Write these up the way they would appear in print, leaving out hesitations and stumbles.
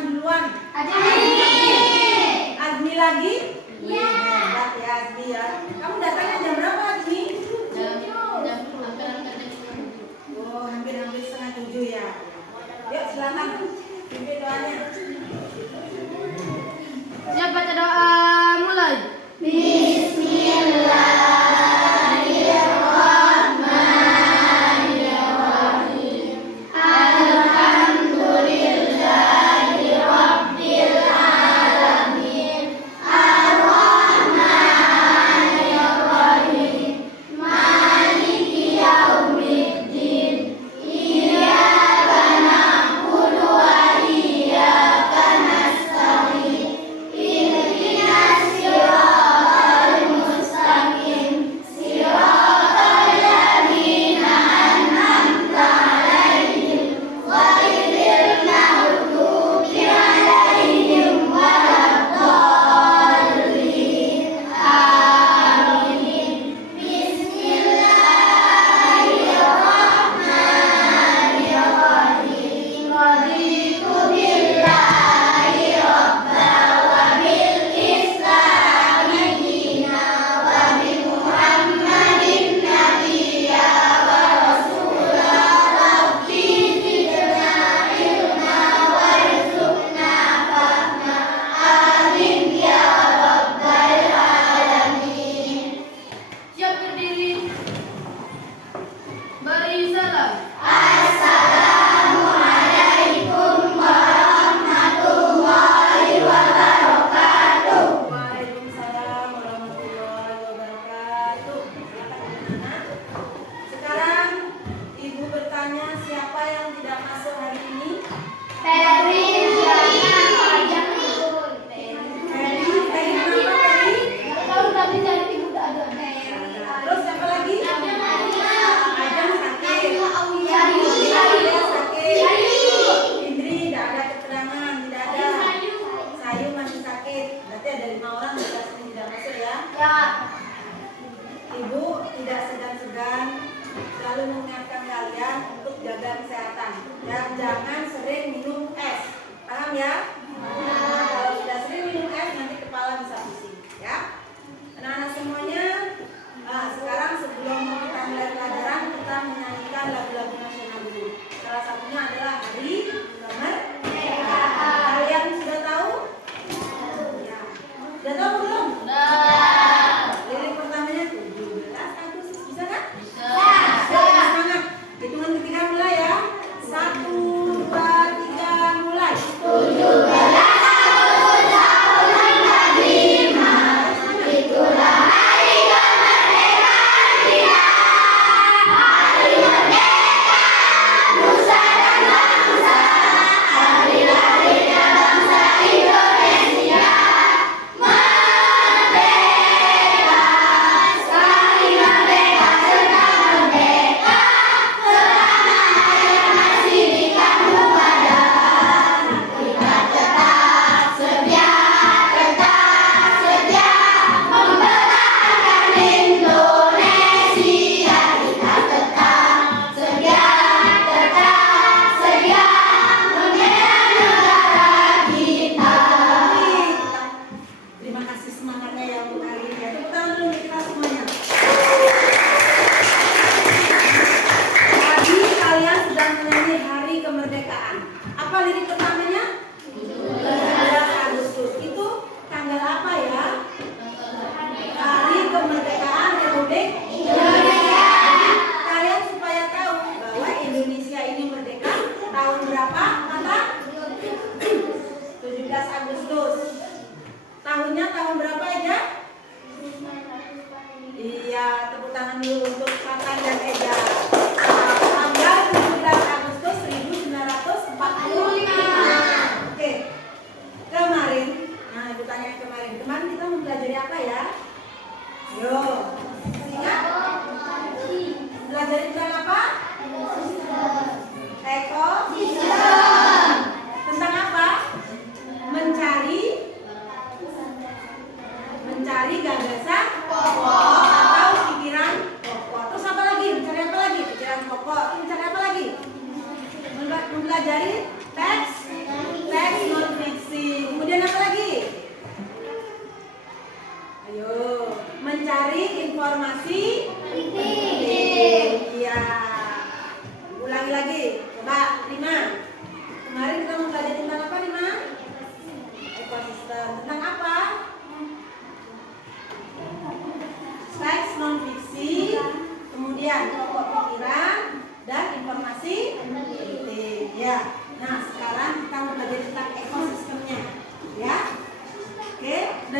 datang duluan? Azmi. Azmi lagi? Iya. Hebat ya Azmi ya. Kamu datangnya jam berapa Azmi? Oh, hampir-hampir setengah 7 ya. Yuk silakan pimpin doanya. Siap baca doa mulai. Mencari gagasan pokok atau pikiran pokok.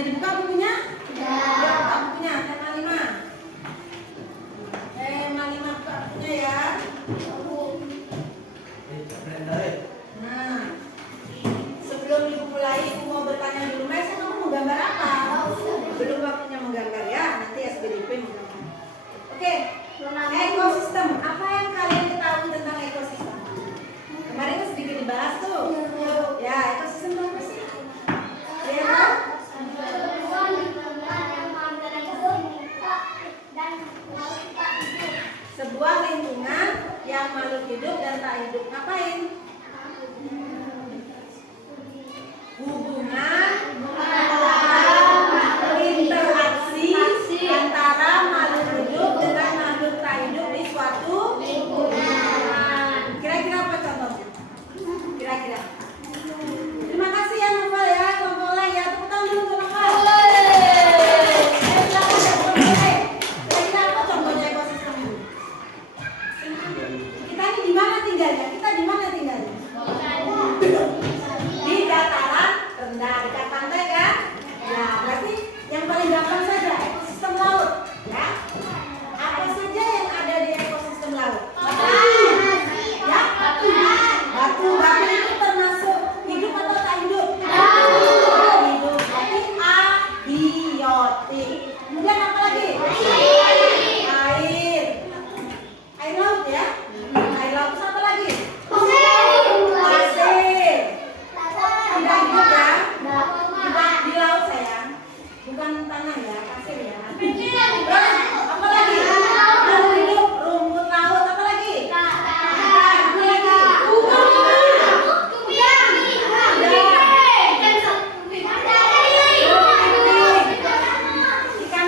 Sudah dibuka bukunya? Ya, buka bukunya. Tema 5. Tema 5 buka bukunya ya. Nah, sebelum ibu mulai, ibu mau bertanya dulu, Mas, kamu mau gambar apa? Belum waktunya menggambar ya, nanti SBDP menggambar. Oke, ekosistem. Apa yang kalian ketahui tentang ekosistem? Kemarin kan sedikit dibahas tuh. Ya, ekosistem itu apa sih? Ya, kan? Sebuah lingkungan yang makhluk hidup dan tak hidup ngapain? Hubungan interaksi antara makhluk hidup dengan makhluk tak hidup di suatu lingkungan. Kira-kira apa contohnya? Kira-kira. Terima kasih ya Novel ya, kelompok lain ya. Tepuk tangan dulu untuk Novel. Kira-kira apa contohnya ekosistem ini? Kita ini di mana tinggalnya? Kita di mana tinggalnya? Di dataran rendah, dekat pantai kan? Ya, berarti yang paling gampang saja ekosistem laut, ya. Apa saja yang ada di ekosistem laut? Ya, batu itu termasuk hidup atau tak hidup? Hidup, berarti abiotik. Kemudian apa lagi? Air laut ya. Air laut terus apa lagi? Pasir. Tidak hidup ya. Tidak di laut sayang. Bukan tanah ya, pasir ya. Terus apa lagi? Makhluk hidup, rumput laut, apa lagi? Apa lagi? Ikan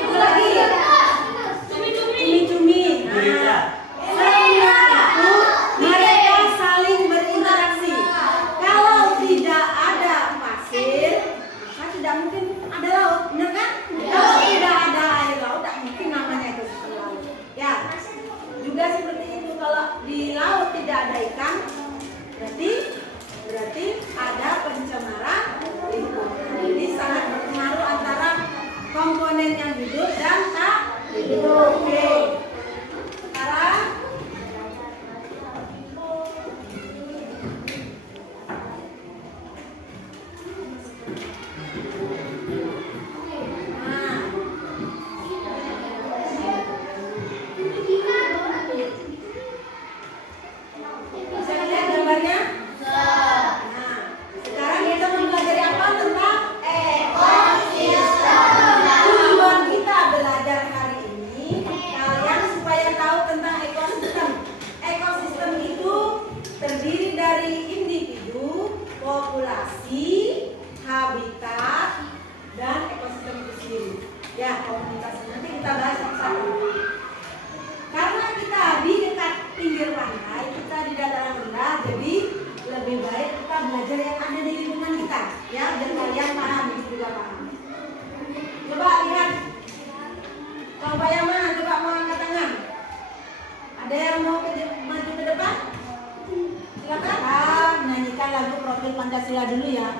apa lagi? Cumi-cumi. Nah, semua itu mereka saling berinteraksi. Kalau tidak ada pasir, maka tidak mungkin ada laut, benar kan? Kalau tidak ada air laut, tidak mungkin namanya ekosistem laut. Ya, juga seperti itu. Kalau di laut tidak ada ikan, berarti ada pencemaran lingkungan. Jadi sangat berpengaruh antara komponen yang hidup dan tak hidup. Oke. Sekarang bisa lihat gambarnya? Nah, sekarang kita mempelajari apa tentang ekosistem. Tujuan kita belajar hari ini, kalian supaya tahu tentang ekosistem. Ekosistem itu terdiri dari individu, populasi, habitat, dan ekosistem itu sendiri. Ya, komunitas. Nanti kita bahas satu-satu. Karena kita di dekat pinggir pantai, kita di dataran rendah, jadi lebih baik kita belajar yang ada di lingkungan kita, ya, biar kalian paham, ibu juga paham. Coba lihat, kelompok yang mana? Coba mau angkat tangan. Ada yang mau maju ke depan? Silakan. Nyanyikan lagu Profil Pancasila dulu ya.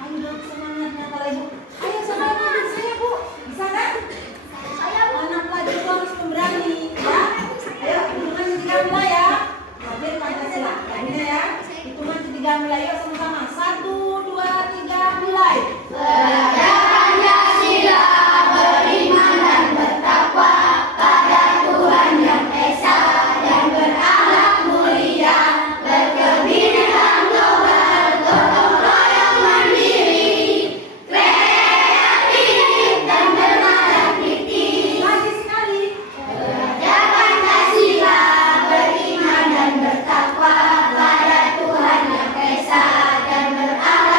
Ayo dong, semangatnya kalau ibu. Ayo sama ibu, saya bu, bisa kan? Anak pelajar harus pemberani, ya. Ayo, hitungan ketiga mulai ya. Profil Pancasila, lagunya ya. Hitungan ketiga mulai, yuk sama-sama. 1, 2, 3, mulai. Belajar Pancasila, beriman dan bertakwa pada Tuhan Yang Esa dan berakhlak mulia, berkebinekaan global, gotong royong mandiri, kreatif dan bermarah kritis. Lagi sekali. Belajar Pancasila, beriman dan bertakwa pada Tuhan Yang Esa dan berakhlak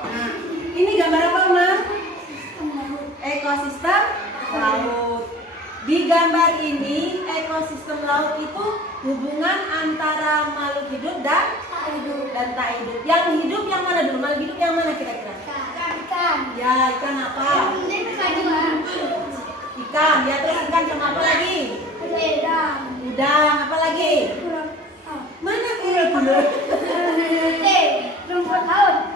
Nah, ini gambar apa, Umar? Ekosistem laut. Di gambar ini, ekosistem laut itu hubungan antara makhluk hidup dan tak hidup. Yang hidup yang mana dulu? Makhluk hidup yang mana kira-kira? Ya, ikan apa? Ikan. Ya, terus ikan sama apa lagi? Udang. Apa lagi? Mana kira-kira?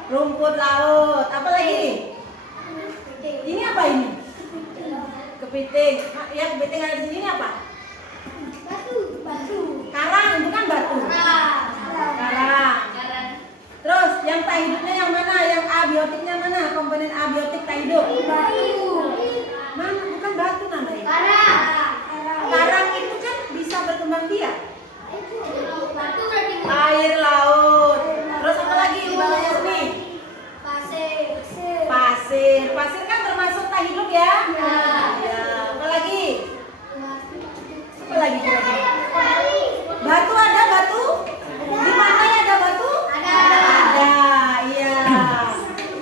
Rumput laut. Apa lagi? Ini apa ini? Kepiting. Ya, kepiting ada di sini ini apa? Karang, bukan batu. Karang. Terus yang tak hidupnya yang mana? Yang abiotiknya mana? Komponen abiotik tak hidup. Mana? Bukan batu namanya. Karang itu kan bisa berkembang biak. Air laut. Terus apa lagi di bawahnya sini? Pasir. Pasir kan termasuk tak hidup ya? Ya. Apa lagi? Apa lagi kira-kira? Batu ada batu? Di mana ya ada batu? Ada. Iya.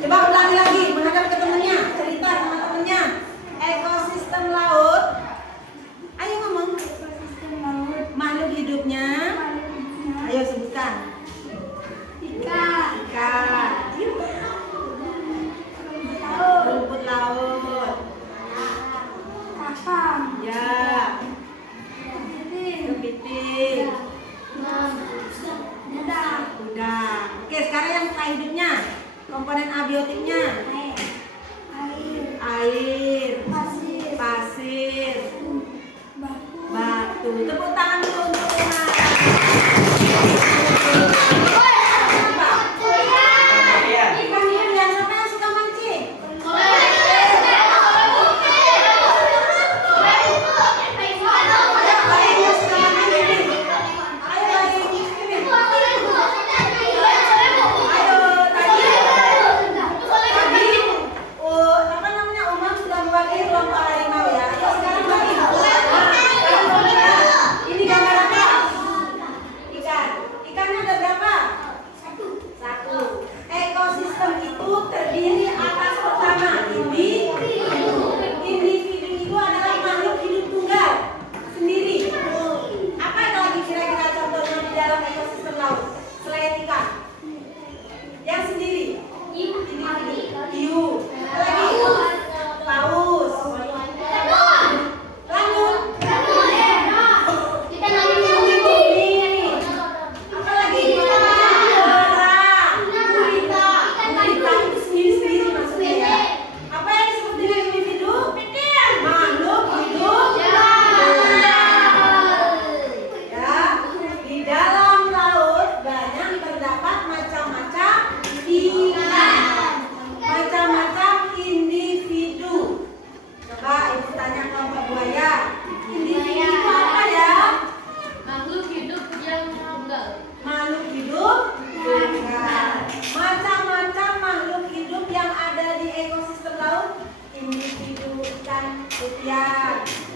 Coba ulangi lagi, menghadap ke temennya, cerita sama temennya. Ekosistem laut. Ayo ngomong. Makhluk hidupnya. Ayo sebutkan. Ikan. Rumput laut. Ya. Kepiting. Udang. Oke, sekarang yang tak hidupnya. Komponen abiotiknya. Air. Pasir. Batu. Tepuk tangan dulu untuk Umar. Ikan hidup yang siapa yang suka mancing?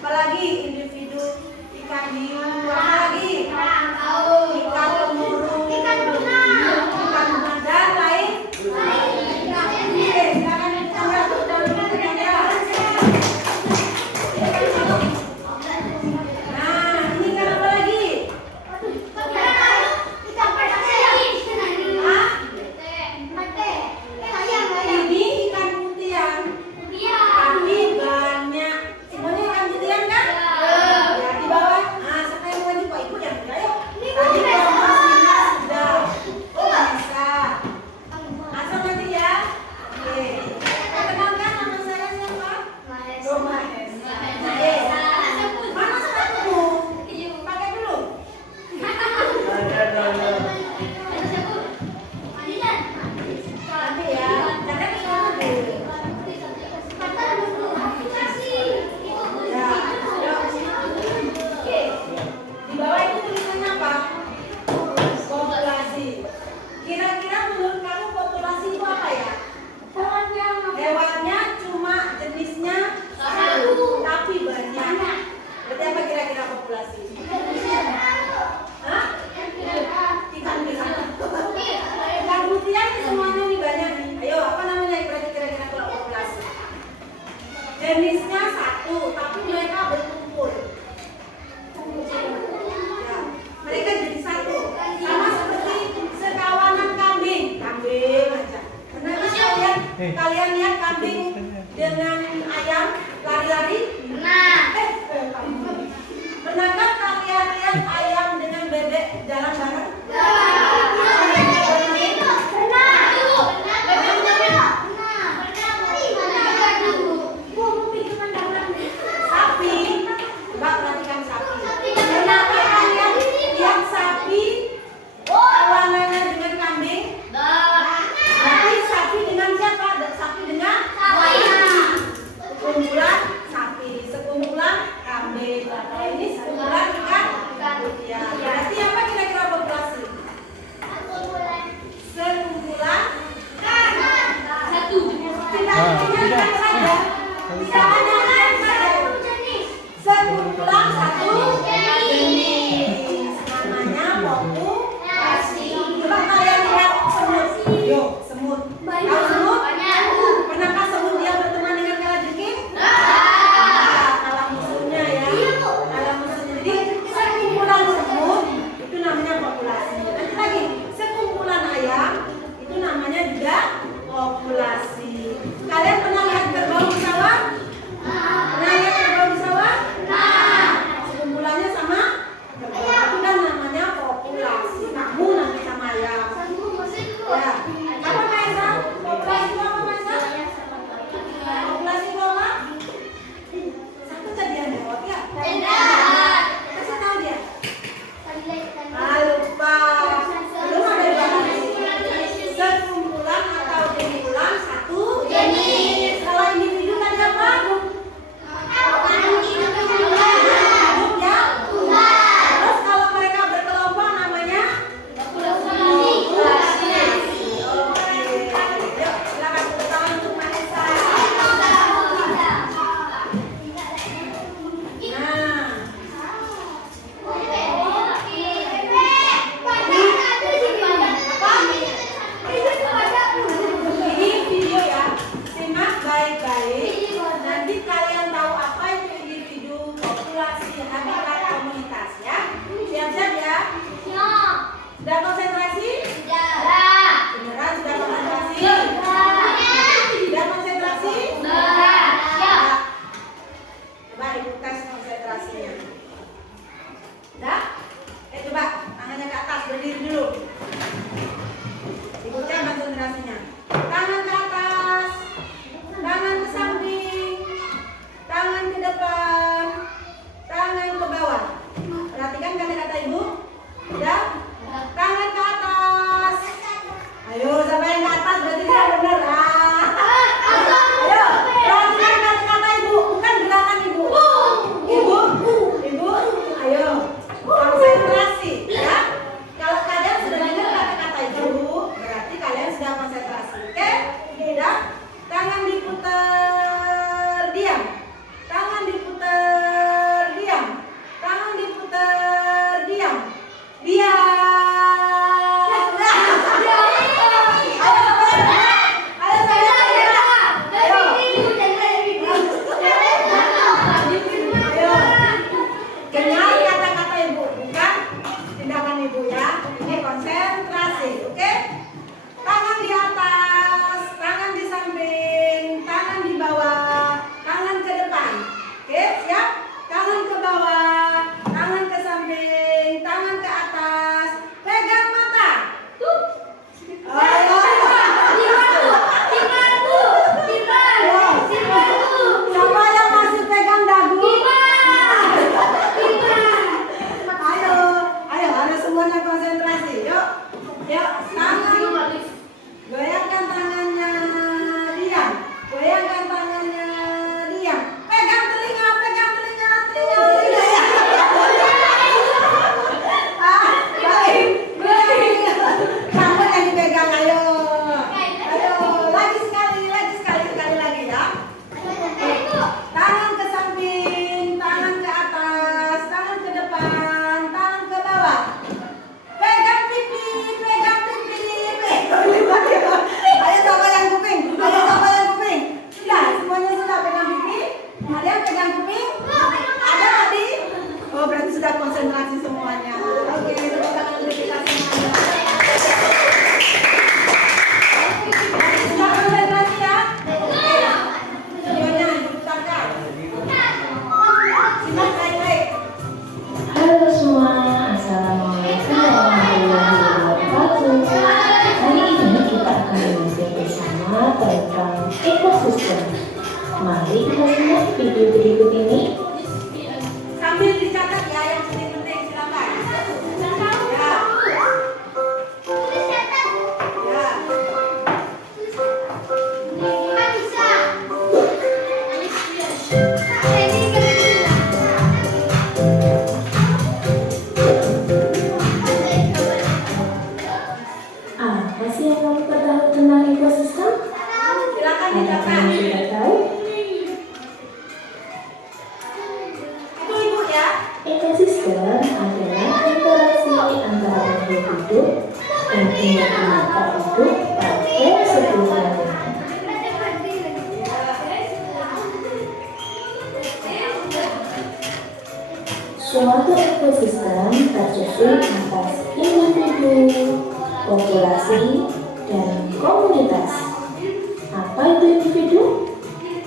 Apalagi individu ikan hiu, apalagi ikan temurung, ikan tuna dan lain. Oke, silakan ditambah dulu teman-teman. Nah, ini ikan apa lagi? Ini ikan putian. Tapi banyak. Semuanya ikan putian kan? Ya, di bawah. Nah, sampai kalian lihat kambing dengan ayam lari-lari? Pernahkah kalian lihat ayam dengan bebek jalan bareng? Sapi, coba perhatikan sapi. Pernahkah kalian lihat sapi kawanannya dengan kambing? Berarti sapi dengan siapa? Sapi dengan sekumpulan sapi, sekumpulan kambing. Nah, ini sekumpulan ikan. Ya, berarti apa kira-kira populasi? Sekumpulan tidak saja. Tidak saja. Sekumpulan satu jenis. Namanya populasi. Coba kalian lihat semut. Yuk, semut. Tahu semut? Pernahkah semut dia berteman dengan kalajengking? Kalah musuhnya ya. Kalah musuhnya. Jadi sekumpulan semut itu namanya populasi. Nanti lagi sekumpulan ayam itu namanya juga populasi. Kalian pernah lihat kerbau di sawah? Pernah lihat kerbau di sawah? Sekumpulannya sama kerbau. Itu kan namanya populasi. Kamu nanti sama ayam. Ya. Apa Maesa? Populasi itu apa Maesa? Populasi itu apa? Satu tadi yang jawab ya? Kasih tahu dia. Lupa. Belum ada dua kali. Sekumpulan atau kumpulan satu jenis. Kalau individu tadi apa? Hidup ya. Terus kalau mereka berkelompok namanya populasi. Oke. Yuk, silakan tepuk tangan untuk Mahesa. Ini video ya. Simak baik-baik. Nanti kalian tahu apa itu individu, populasi, habitat, komunitas ya. Siap-siap ya. Sudah konsentrasi? Beneran sudah konsentrasi? Sudah konsentrasi? Coba ibu tes konsentrasinya. Udah? Coba tangannya ke atas, berdiri dulu. Ibu cek konsentrasinya. Tangan ke atas, tangan ke samping, tangan ke depan, tangan ke bawah. Perhatikan kata-kata ibu. Udah? Tangan ke atas. Ayo, siapa yang ke atas berarti dia benar. Ayo, perhatikan kata-kata ibu, bukan gerakan ibu. Ibu, ayo. Konsentrasi, ya. Kalau kalian sudah dengar kata-kata ibu, berarti kalian sudah konsentrasi. Oke? Udah? Tangan diputar, diam. Tangan diputar, diam. Tangan diputar, diam. Diam. Kenal kata-kata ibu, bukan tindakan ibu ya. Ini konsentrasi, oke? Tangan di atas. akan belajar bersama tentang ekosistem. Mari kita lihat video berikut ini. Sambil dicatat ya yang penting-penting, silakan. Ya. Ya. Apa sih yang kamu ketahui tentang ekosistem? Silakan Apa dicatat. yang kita tahu? Ibu ya. Ekosistem adalah interaksi antara makhluk hidup dan benda-benda hidup pada sebuah lingkungan. Suatu ekosistem tersusun atas individu, populasi, dan komunitas. Apa itu individu?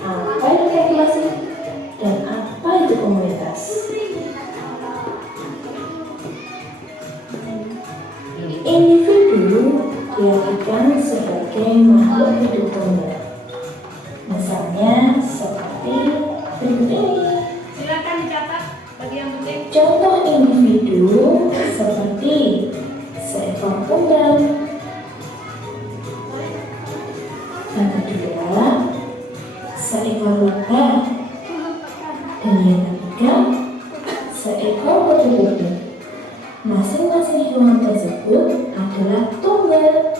Apa itu populasi? Dan apa itu komunitas? Individu diartikan sebagai makhluk hidup tunggal. Misalnya seperti berikut ini. Silakan dicatat bagi yang penting. Contoh individu seperti seekor unggal. Yang kedua, seekor lebah. Dan yang ketiga, seekor kuda-kuda. Masing-masing hewan tersebut adalah tunggal.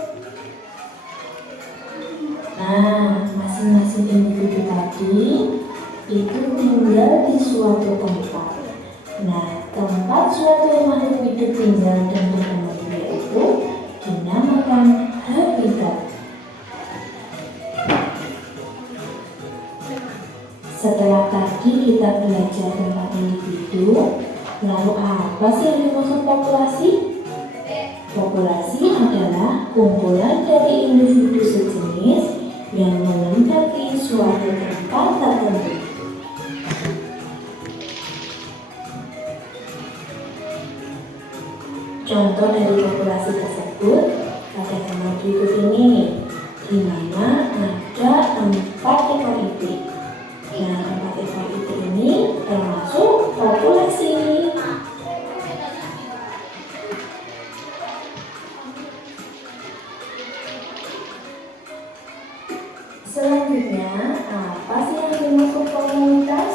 Nah, masing-masing individu tadi itu tinggal di suatu tempat. Nah, tempat suatu makhluk hidup tinggal dan berkembang itu dinamakan habitat. Setelah tadi kita belajar tentang individu, lalu apa sih yang dimaksud populasi? Populasi adalah kumpulan dari individu sejenis yang menempati suatu tempat tertentu. Contoh dari populasi tersebut pada gambar berikut ini, di mana ada 4 ekor itik. Nah, 4 ekor itik ini termasuk populasi. Selanjutnya, apa sih yang dimaksud komunitas?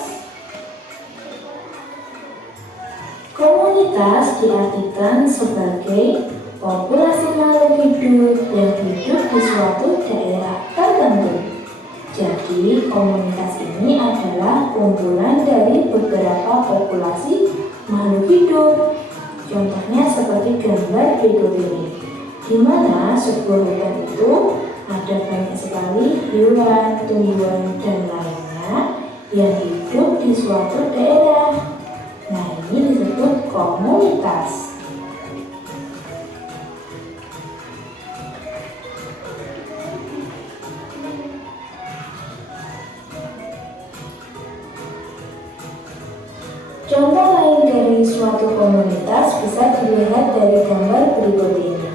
Komunitas diartikan sebagai populasi makhluk hidup yang hidup di suatu daerah tertentu. Jadi, komunitas ini adalah kumpulan dari beberapa populasi makhluk hidup. Contohnya seperti gambar berikut ini, di mana sebuah hutan itu ada banyak sekali hewan, tumbuhan, dan lainnya yang hidup di suatu daerah. Nah, ini disebut komunitas. Contoh lain dari suatu komunitas bisa dilihat dari gambar berikut ini,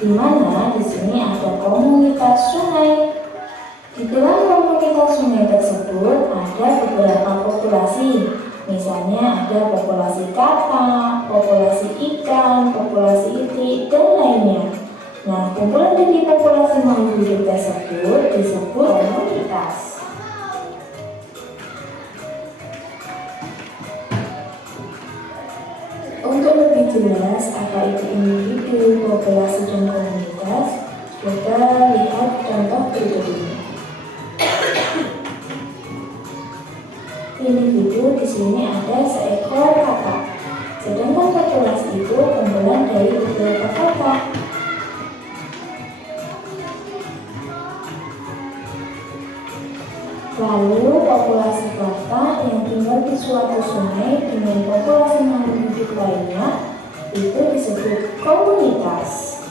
di mana di sini ada komunitas sungai. Di dalam komunitas sungai tersebut ada beberapa populasi. Misalnya ada populasi katak, populasi ikan, populasi itik, dan lainnya. Nah, kumpulan dari populasi makhluk hidup tersebut disebut komunitas. Untuk lebih jelas apa itu individu, populasi, dan komunitas, kita lihat contoh berikut ini. Individu di sini ada seekor katak, sedangkan populasi itu kumpulan dari beberapa katak. Lalu populasi katak yang tinggal di suatu sungai dengan populasi makhluk hidup lainnya itu disebut komunitas.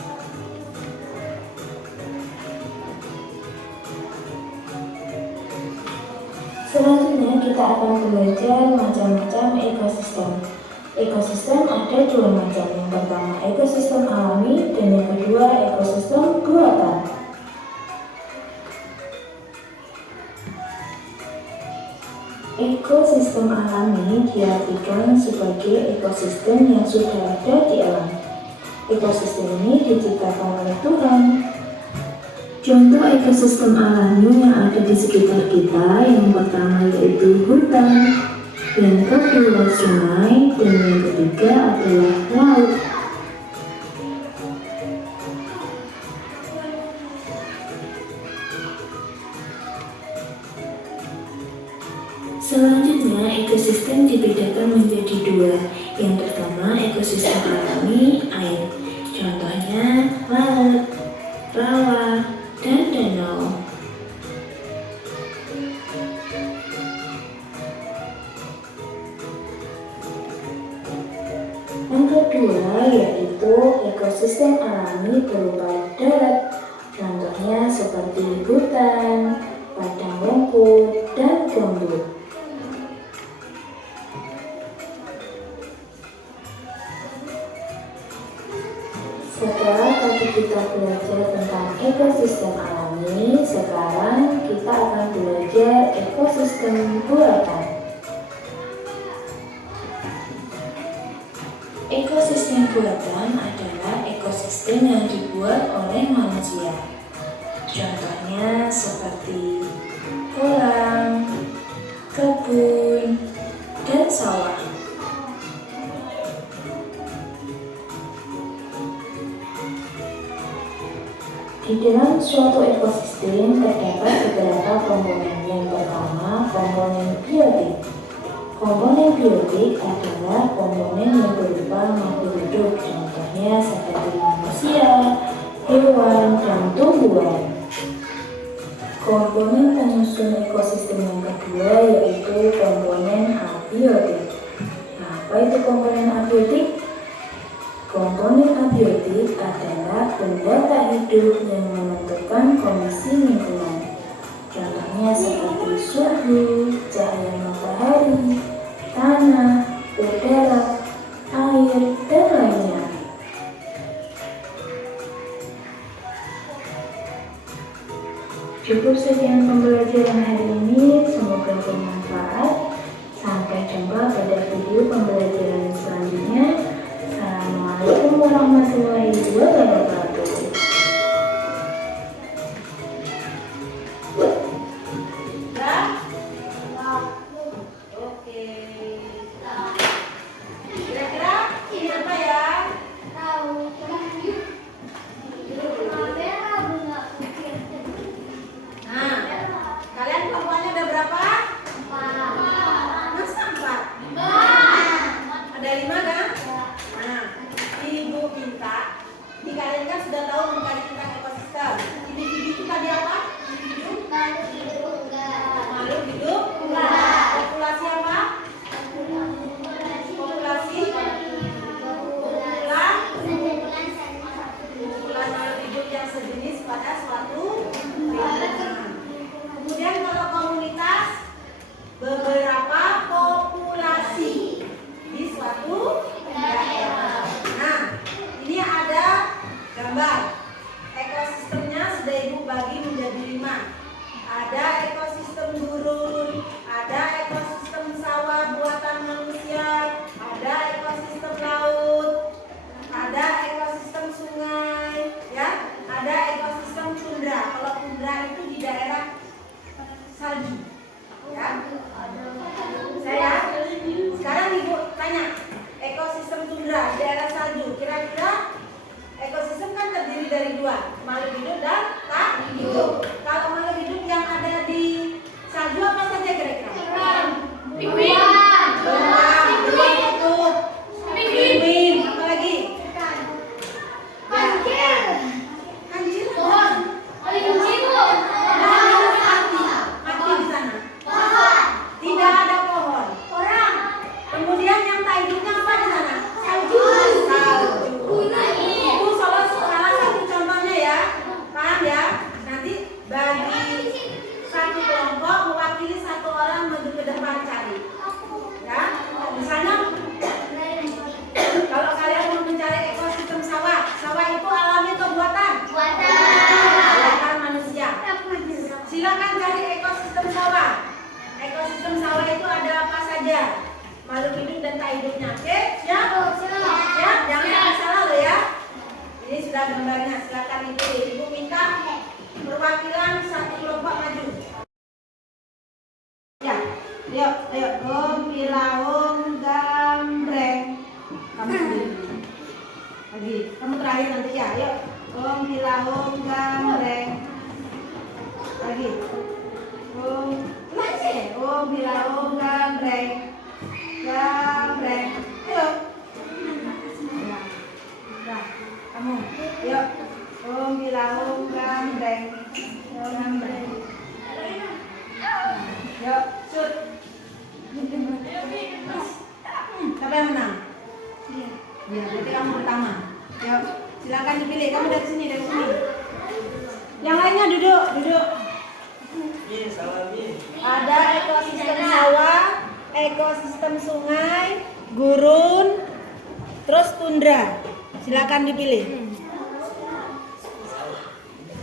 Selanjutnya kita akan belajar macam-macam ekosistem. Ekosistem ada 2 macam. Yang pertama ekosistem alami dan yang kedua ekosistem buatan. Ekosistem alami diartikan sebagai ekosistem yang sudah ada di alam. Ekosistem ini diciptakan oleh Tuhan. Contoh ekosistem alami yang ada di sekitar kita yang pertama yaitu hutan, yang kedua sungai, dan yang ketiga adalah laut. Selanjutnya, ekosistem dibedakan menjadi dua. Yang pertama, ekosistem alami air. Contohnya, laut, rawa, dan danau. Yang kedua, yaitu ekosistem alami berupa darat. Contohnya seperti hutan, padang rumput, dan gambut. Setelah tadi kita belajar tentang ekosistem alami, sekarang kita akan belajar ekosistem buatan. Ekosistem buatan adalah ekosistem yang dibuat oleh manusia. Contohnya seperti kolam, kebun, dan sawah. Di dalam suatu ekosistem terdapat beberapa komponen. Yang pertama, komponen biotik. Komponen biotik adalah komponen yang berupa makhluk hidup, contohnya seperti manusia, hewan, dan tumbuhan. Komponen penyusun ekosistem yang kedua yaitu komponen abiotik. Apa itu komponen abiotik? Komponen abiotik adalah benda tak hidup yang menentukan kondisi lingkungan. Contohnya seperti suhu, cahaya matahari, tanah, udara, air, dan lainnya. Cukup sekian pembelajaran hari ini, semoga bermanfaat. Sampai jumpa pada video pembelajaran selanjutnya. Assalamualaikum warahmatullahi wabarakatuh. Oke. Kira-kira ini apa ya? Nah, kalian kelompoknya ada berapa? Masa 4? Ada 5 kan? Nah, Ibu minta dikalikan hidupnya. Oke, siap? Siap, jangan sampai salah loh ya. Ini sudah gambarnya, silakan dipilih. Ibu minta perwakilan satu kelompok maju. Ya, ayo, Om gambreng. Kamu sendiri. Lagi, kamu terakhir nanti ya. Ayo, Om gambreng. Lagi. Om gambreng. Ayo. Nah, kamu. Yuk. Om gambreng. Yuk, shoot. Siapa yang menang? Iya, berarti kamu pertama. Yuk, silakan dipilih. Kamu dari sini. Yang lainnya duduk. Ada ekosistem sawah, ekosistem sungai, gurun, terus tundra. Silakan dipilih.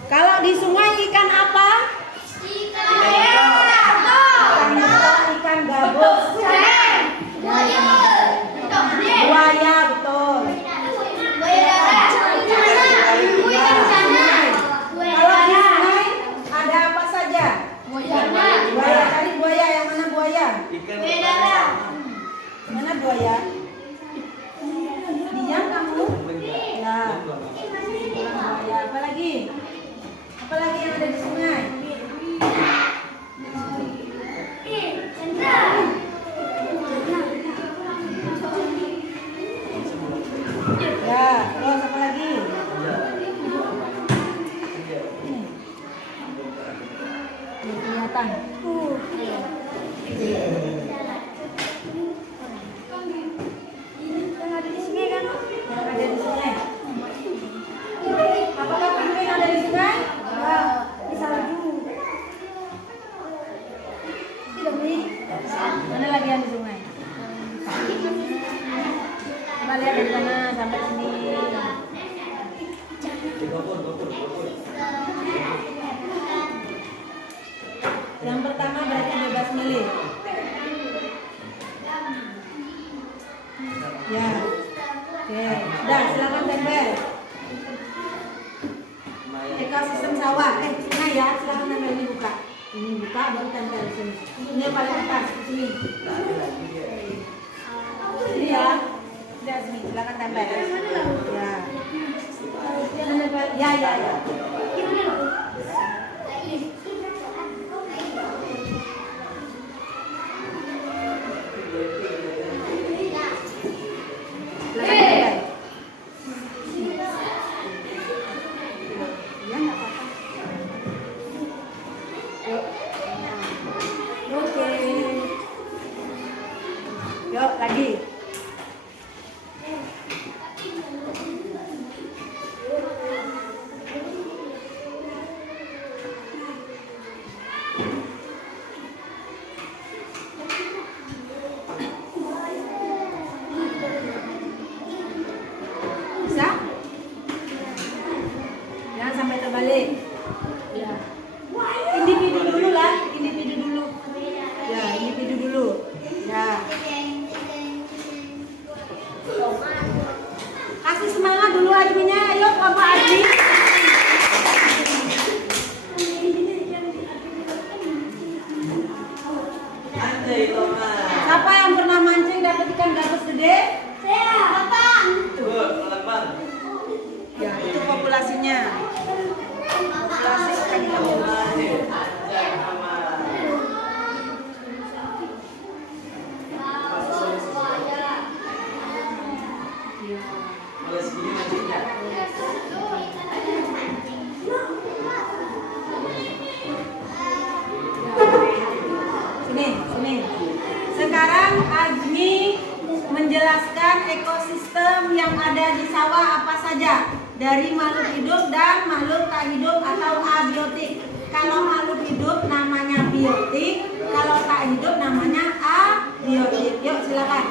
Kalau di sungai ikan apa? Ikan gabus. Buaya, betul. Kalau di sungai ada apa saja? Buaya, cari buaya. Yang mana buaya? Mana buaya? Diam kamu. Ya. Buaya. Apa lagi yang ada di sungai? Ya, terus apa lagi? Kelihatan. Yang ada di sungai kan? Yang ada di sungai. Apakah penguin ada di sungai? Di salju. Mana lagi yang di sungai? Coba lihat dari sana sampai sini. Yang pertama berarti bebas milih. Ya. Oke, sudah silakan tempel. Ekosistem sawah. Sungai ya, silakan tempel ini buka. Ini buka baru tempel di sini. Ini yang paling atas di sini. Ini ya. Sudah sini, silakan tempel. Ya. Ya. Yuk lagi. Bisa? Jangan sampai terbalik. Ya. Individu dulu lah, individu dulu. Ya, individu dulu. Ya. Kasih semangat dulu adminnya, ayo Bapak admin. Siapa yang pernah mancing dapat ikan gabus gede? Saya. Ya, itu populasinya. Populasi ikan gabus. Sini. Sekarang Agni menjelaskan ekosistem yang ada di sawah apa saja, dari makhluk hidup dan makhluk tak hidup atau abiotik. Kalau makhluk hidup namanya biotik, kalau tak hidup namanya abiotik. Yuk silakan.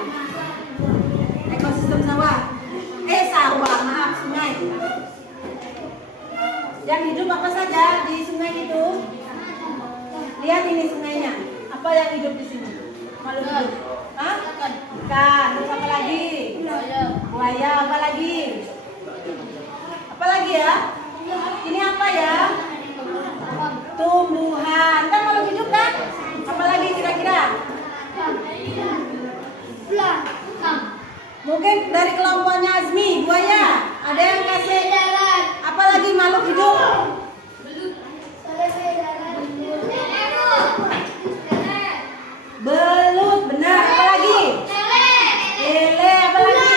Ekosistem sawah. Sungai. Yang hidup apa saja di sungai itu? Lihat ini sungainya. Apa yang hidup di sini? Makhluk hidup. Hah? Ikan. Terus buaya, apa lagi? Apa lagi ya? Ini apa ya? Tumbuhan. Kan makhluk hidup kan? Apa lagi kira-kira? Mungkin dari kelompoknya Azmi, buaya. Ada yang kasih apa lagi makhluk hidup? Belut, benar. Apa lagi? Lele, apa lagi?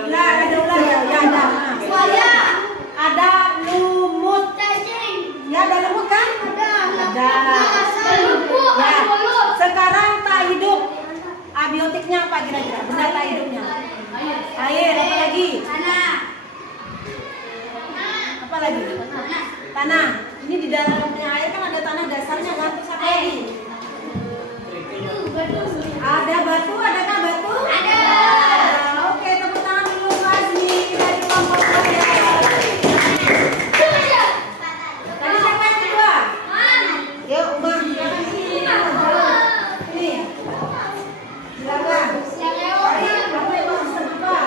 Ular, ada ular ya? Ya ada. Nah. Ada lumut. Ya ada lumut kan? Ada. Ya. Sekarang tak hidup. Abiotiknya apa kira-kira? Benda tak hidupnya. Air, apa lagi? Apa lagi? Tanah. Ini di dalamnya air kan ada tanah dasarnya kan? Terus apa lagi? Ada batu, adakah batu? Ada. Oke, tepuk tangan dulu Pak Azmi dari kelompok saya. Tadi siapa yang kedua? Yuk, Umar, silakan sini. Ini. Silakan. Apa ekosistem apa?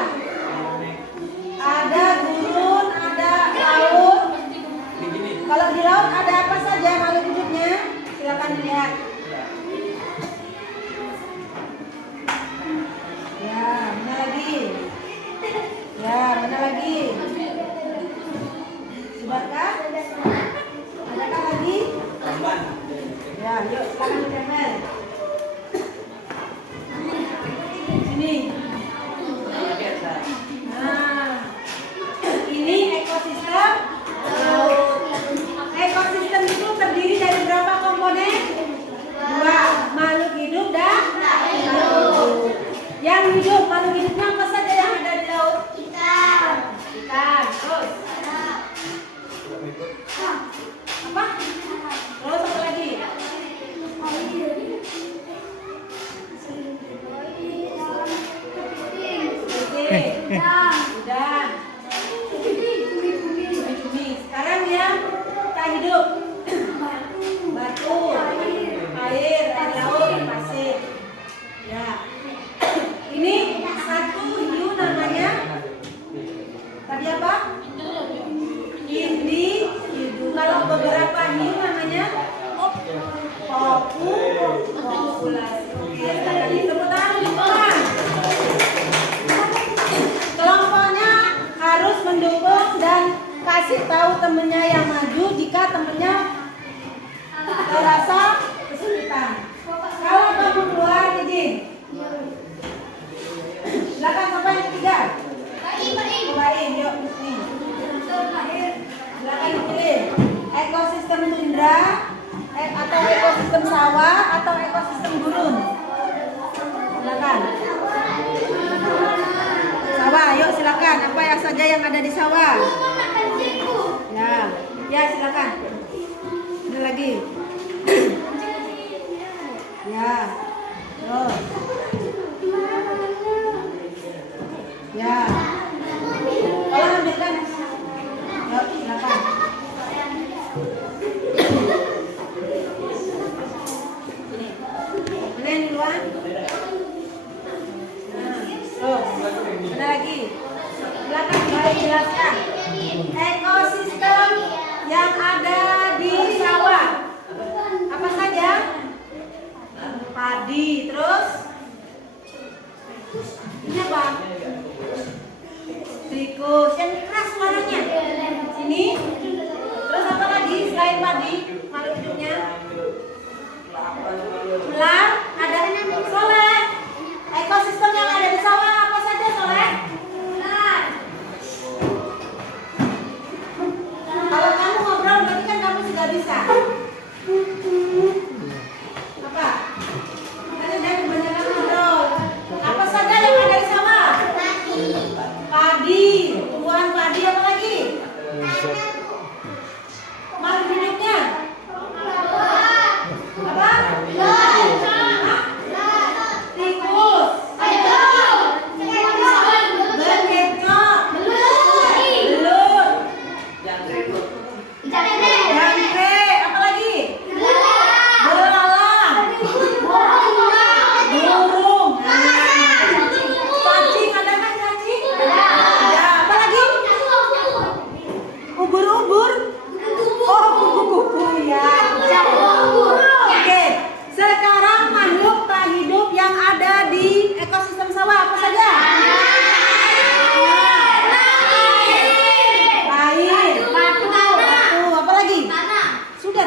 Ada gurun, ada laut. Kalau di laut ada apa saja makhluk hidupnya? Silakan dilihat. Ya, mana lagi? Ya, mana lagi? Sudahkah? Adakah lagi? Ya, yuk silakan ditempel. Sini. Nah, ini ekosistem laut. Ekosistem itu terdiri dari berapa komponen? 2, makhluk hidup dan laut. Yang hidup, makhluk hidupnya apa saja yang ada di laut? Ikan. Terus apa? Terus apa lagi? Udah. Cumi. Sekarang yang tak hidup. Batu, air laut, pasir. Ya. Ini satu hiu namanya tadi apa? Individu. Kalau beberapa hiu namanya populasi. Oke, tadi tepuk tangan teman. Kelompoknya harus mendukung dan kasih tahu temennya yang maju jika temennya terasa kesulitan. Kalau kamu keluar izin. Silakan siapa yang ketiga? Baim, yuk nih. Silakan dipilih. Ekosistem tundra, atau ekosistem sawah, atau ekosistem gurun. Silakan. Sawah, yuk silakan. Apa yang saja yang ada di sawah? Ya silakan. Ada lagi. Ya, terus. Ya. Kalau ambilkan. Yuk, silakan. Mana yang duluan? Terus. Mana lagi? Silakan kembali jelaskan. Ekosistem yang ada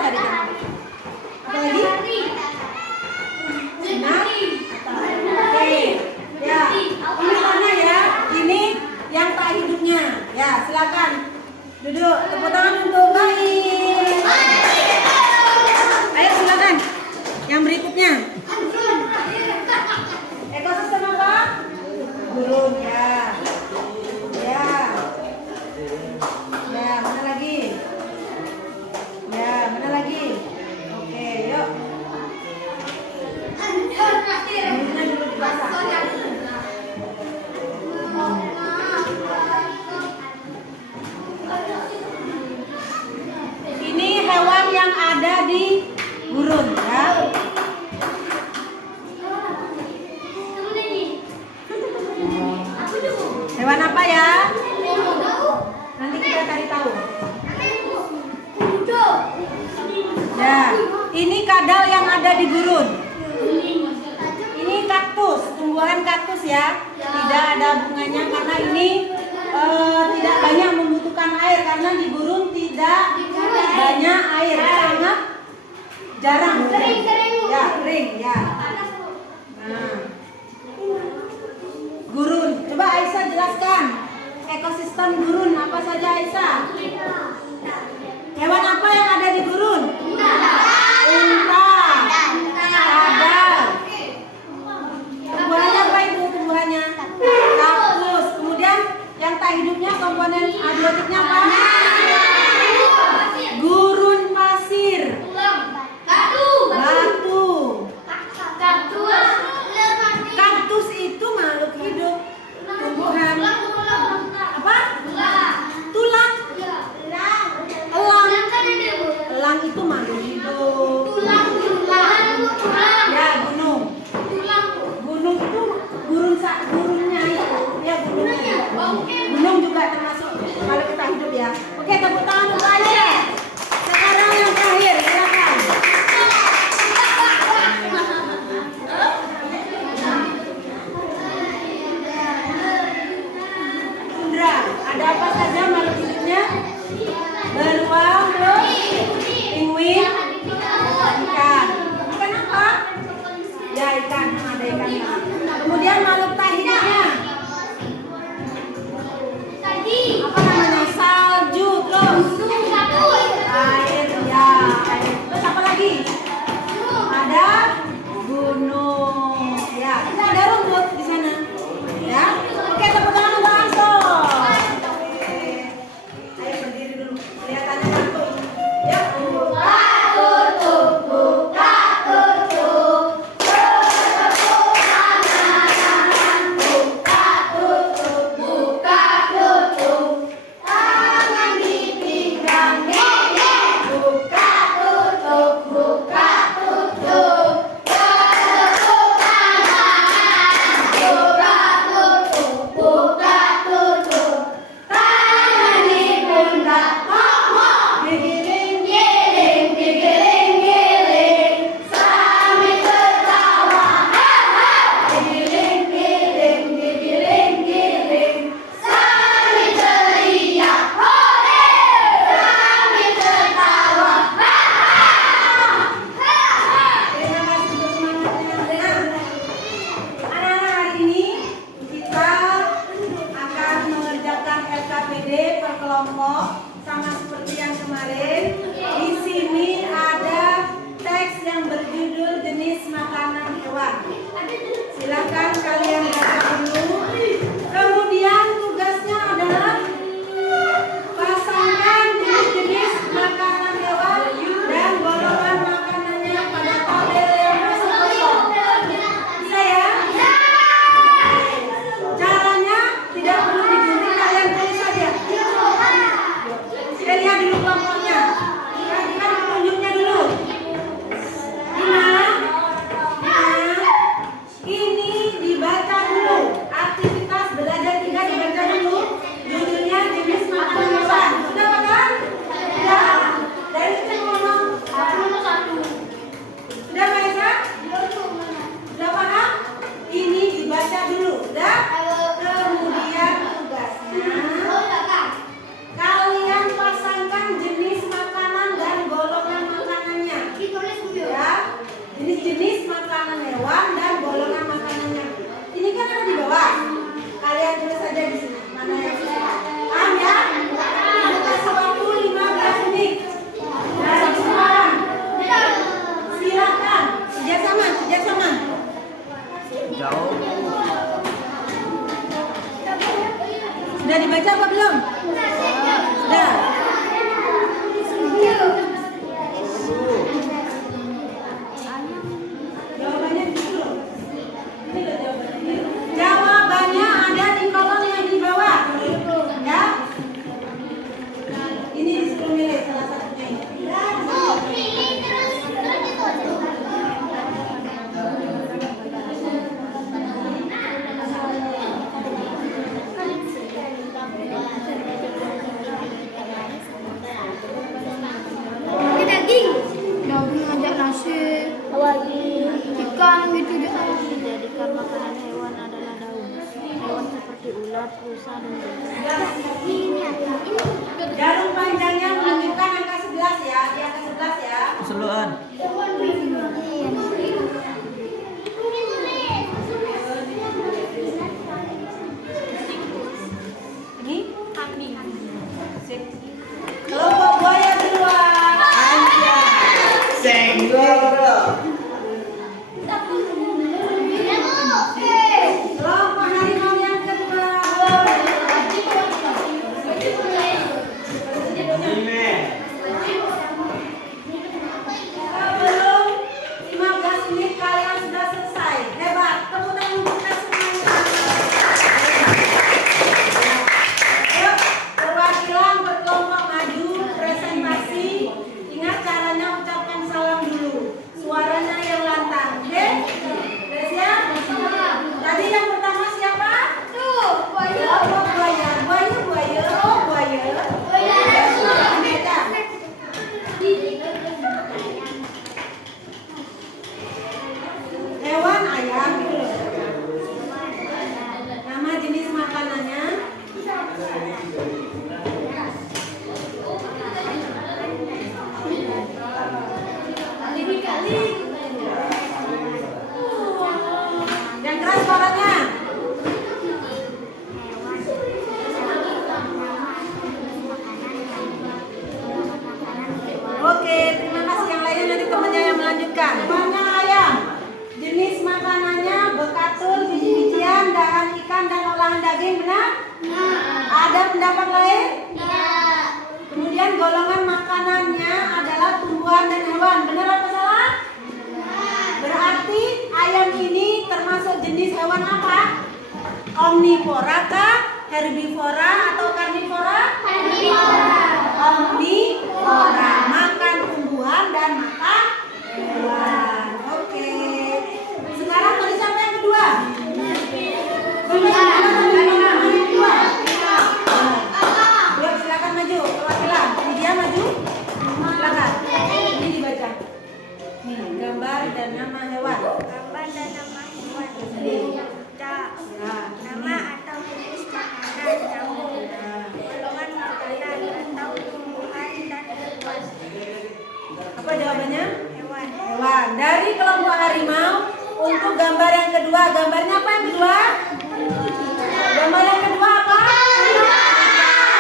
nggak di jam? Apa lagi? Sinar? Oke. Ya, ini mana ya? Ini yang tak hidupnya. Ya, silakan duduk. Tepuk tangan untuk Baik. Ayo silakan. Yang berikutnya. Ekosistem apa? Gurun ya. Ya. Ya, mana lagi? Ya, mana lagi? Oke, yuk. Gurunnya dulu dipasang. Ini hewan yang ada di gurun ya. Hewan apa ya? Nanti kita cari tahu. Ya, ini kadal yang ada di gurun. Ini kaktus, tumbuhan kaktus ya. Tidak ada bunganya karena ini tidak banyak membutuhkan air karena di gurun tidak banyak air, sangat jarang. Ya, kering ya. Nah. Gurun, coba Aisyah jelaskan ekosistem gurun apa saja Aisyah? Hewan apa yang ada di gurun? Unta, kadal. Tumbuhannya apa itu tumbuhannya? Kaktus. Kemudian yang tak hidupnya komponen abiotiknya apa? Gurun pasir. Batu. Kaktus itu makhluk hidup. Tumbuhan. Apa? Tulang. Elang itu makhluk hidup. Ya, gunung. Gunung itu gurunnya itu. Ya, gunungnya. Gunung juga termasuk makhluk kita hidup ya. Oke, tepuk tangan untuk Aisyah. Sekarang yang terakhir, silakan. Indra, ada apa saja makhluk hidupnya? Beruang, terus penguin, makanan hewan adalah daun. Hewan seperti ular, rusa, dan bebek. Jarum panjangnya menunjukkan angka 11 ya, di angka 11 ya. Keseluruhan. Ini sip. Kelompok buaya duluan. Senggol bro. Kelompok harimau yang kedua. Sebelum 15 menit kalian sudah selesai. Hebat. Tepuk tangan untuk kita semuanya. Yuk, perwakilan berkelompok maju presentasi. Ingat caranya ucapkan salam dulu. Suaranya yang lantang. Oke? Udah siap? Tadi yang pertama siapa? Kelompok buaya. Buaya. Oh, buaya. Beda. Hewan ayam gitu loh. Nama jenis makanannya. Yang keras suaranya. Oke, terima kasih. Yang lainnya nanti temannya yang melanjutkan. Hewannya ayam. Jenis makanannya bekatul, biji-bijian, dahan ikan, dan olahan daging. Benar? Ada pendapat lain? Kemudian golongan makanannya adalah tumbuhan dan hewan. Benar apa salah? Berarti ayam ini termasuk jenis hewan apa? Omnivora kah? Herbivora atau karnivora? Omnivora. Makan tumbuhan dan makan hewan. Oke. Sekarang tadi siapa yang kedua? Yang kedua. Yuk, silakan maju perwakilan. Dia maju. Silakan. Ini dibaca. Nih, gambar dan nama hewan. Gambar dan nama hewan. Nah, Nama atau jenis makanan, nyamuk, golongan makanan atau tumbuhan dan hewan. apa jawabannya? Hewan. Hewan. Dari kelompok harimau untuk gambar yang kedua. Gambarnya apa yang kedua? Gambar yang kedua apa?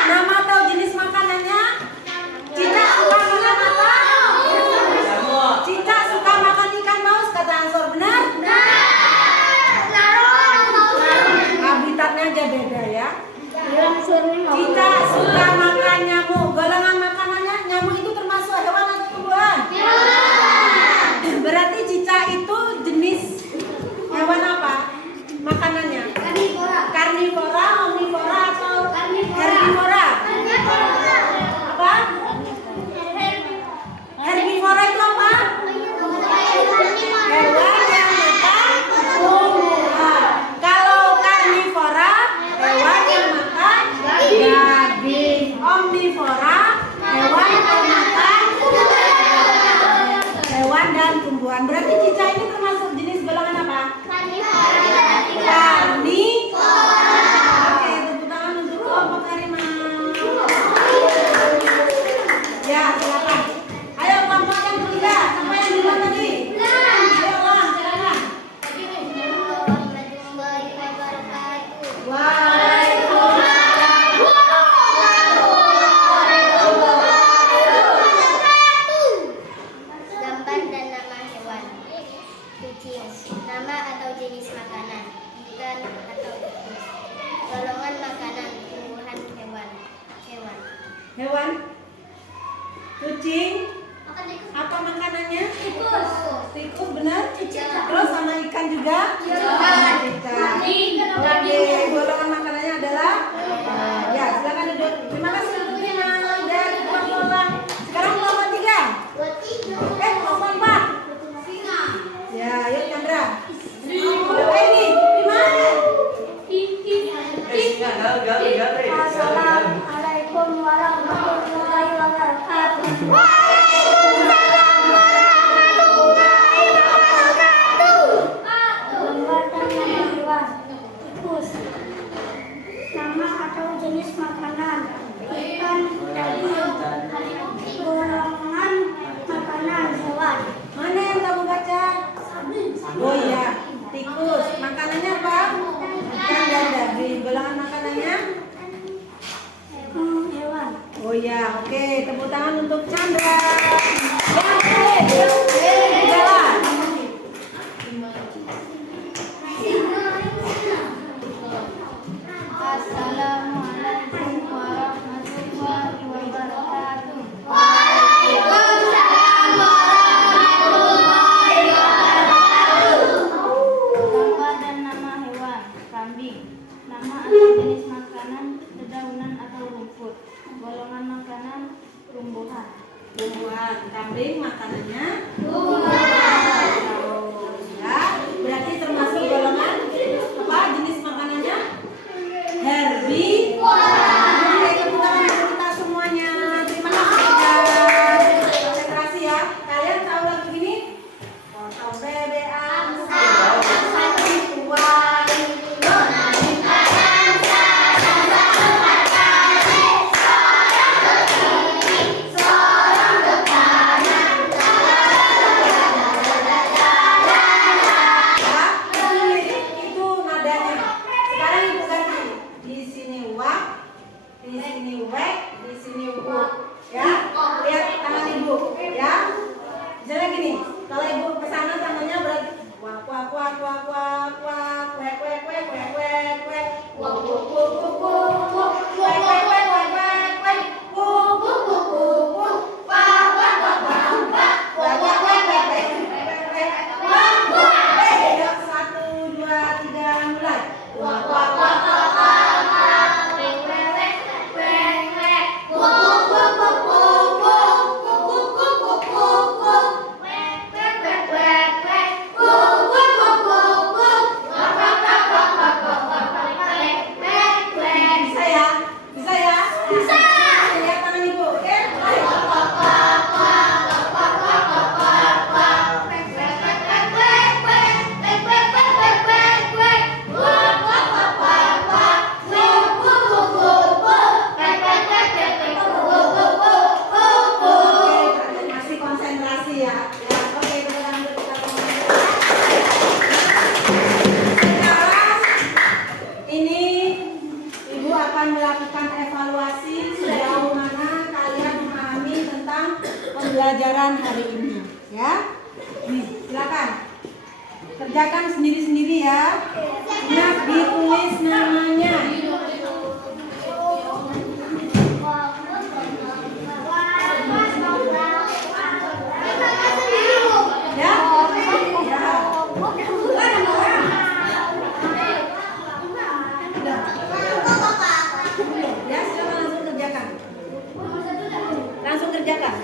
Nama atau jenis makanannya? Cicak suka makan apa? Cicak suka makan ikan paus, kata Ansor. Benar? Habitatnya aja beda ya. Cicak suka makan nyamuk. Golongan makanannya nyamuk itu termasuk hewan atau tumbuhan? Berarti cicak itu jenis hewan apa? Makanannya? Karnivora, omnivora atau herbivora? Apa? Herbivora itu apa? Hewan yang makan tumbuhan. Kalau karnivora, hewan yang makan daging. Omnivora, hewan yang makan hewan dan tumbuhan. Berarti cicak ini termasuk jenis golongan apa? Karnivora. Oke, tepuk tangan untuk kelompok harimau. Ya, silakan. Ayo kelompok yang ketiga. Siapa yang duluan tadi? Ayo, Lang, silakan. Gambar dan nama hewan. Kucing. Nama atau jenis makanan. Ikan atau tikus. Golongan makanan. Tumbuhan hewan. Hewan. Kucing. Apa makanannya? Tikus, benar? Terus sama ikan juga? Ikan. Oke, golongan makanannya adalah ya, silakan duduk. Terima kasih untuk Tina dari kelompok Lang. Sekarang kelompok 3. Kelompok 4. Ya, yuk Chandra. Ini di mana? Assalamualaikum warahmatullahi wabarakatuh. Gambar dan nama makanannya? Ya, berarti termasuk golongan apa jenis makanannya? Herbivora. Oke, tepuk tangan untuk kita semuanya. Terima kasih sudah konsentrasi ya. Kalian tahu lagu ini? Potong bebek angsa, tuan, itu nadanya. Sekarang ibu ganti. Di sini wak, di sini wek, di sini wuk. Ya, lihat tangan ibu. Ya, misalnya gini. Kalau ibu kesana tangannya berarti wak wak wak wak wak wak wek wek wek wek wek wek wuk wuk wuk wuk wuk wuk wek wek wek wek wek wek wuk wuk wuk wuk wuk wak wak wak wak wak wak wak wek wek wek wek wak wuk. Yuk, 1, 2, 3, mulai. Wak wak wak wak wak wak wek wek wek wek wek wuk wuk wuk wuk wuk wuk wuk wuk wuk wuk wuk wek wek wek wek wek wuk wuk wuk wuk wuk wak wak wak wak wak wak wak wek wek wek. Bisa ya? Bisa ya? Bisa. Lihat tangan ibu, oke? Wak wak wak wak wak wak wak wak wak wek wek wek wek wek wek wek wek wek wek wek wek wak wak wak wak wak wuk wuk wuk wuk wuk wek wek wek wek wek wuk wuk wuk wuk wuk. Oke, masih konsentrasi ya. Ya, oke, teman-teman kita konsentrasi. Sekarang ini ibu akan melakukan evaluasi sejauh mana kalian memahami tentang pembelajaran hari ini. Ya, nih silakan kerjakan sendiri-sendiri ya. Ingat ditulis namanya. Ya, ya silakan langsung kerjakan. Langsung kerjakan.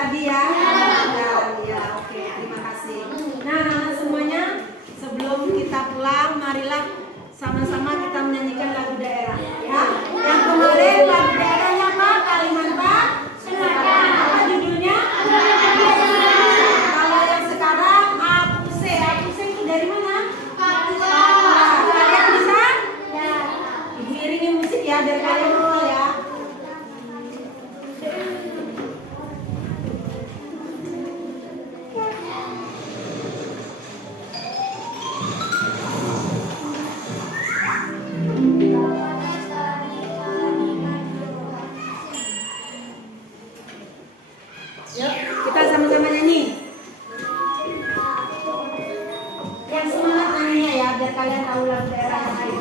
tadi ya? Ya, oke, terima kasih. Nah, semuanya sebelum kita pulang, marilah sama-sama kita menyanyikan lagu daerah ya. Yang kemarin lagu daerahnya apa? Kalimantan Selatan. Apa judulnya? Kalau yang sekarang Apuse. Apuse itu dari mana? Papua. Kalian bisa? Ibu iringi musik ya biar kalian hafal ya. Yuk, kita sama-sama nyanyi. Yang semangat nyanyinya ya, biar kalian tahu lagu daerah yang lain.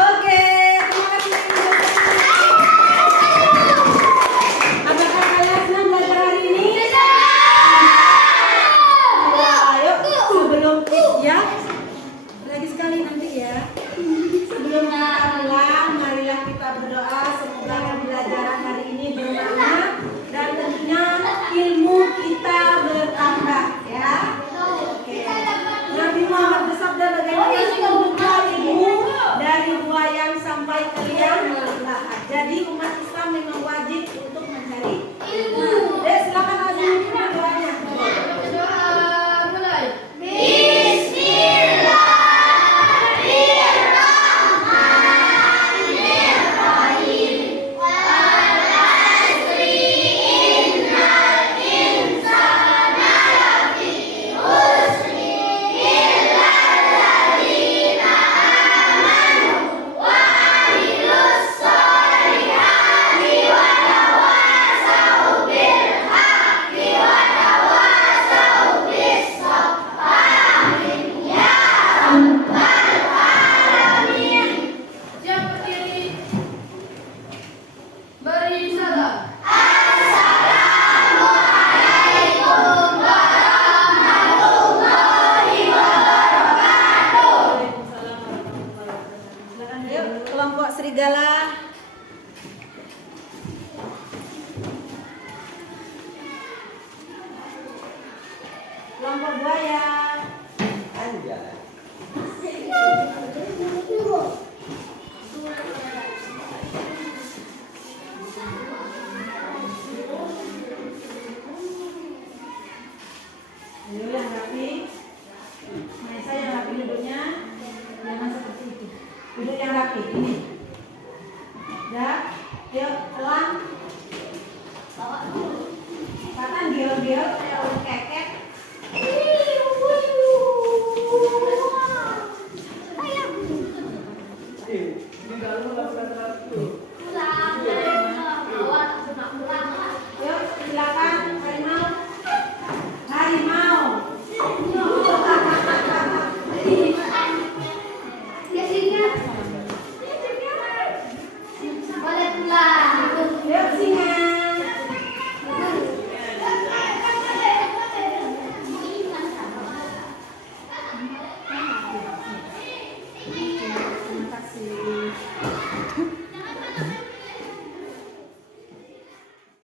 Oke, terima kasih. Apakah kalian senang belajar hari ini? Ayo, sebelum ya, lagi sekali nanti ya. Sebelum kita pulang, marilah kita berdoa semoga pembelajaran hari ini bermakna dan tentunya ilmu kita bertambah ya. Oke. Nabi Muhammad bersabda bagaimana membuka ilmu dari buayan sampai ke liang lahat. Jadi umat Islam memang wajib untuk mencari ilmu. Silakan langsung berdoanya. Yuk, kelompok serigala. Kelompok buaya. Ayo yang rapi. Maisa yang rapi duduknya. Jangan seperti itu. Duduk yang rapi ini. Ya, yuk pelan. Kapan dia kayak orang keket. Yuk silakan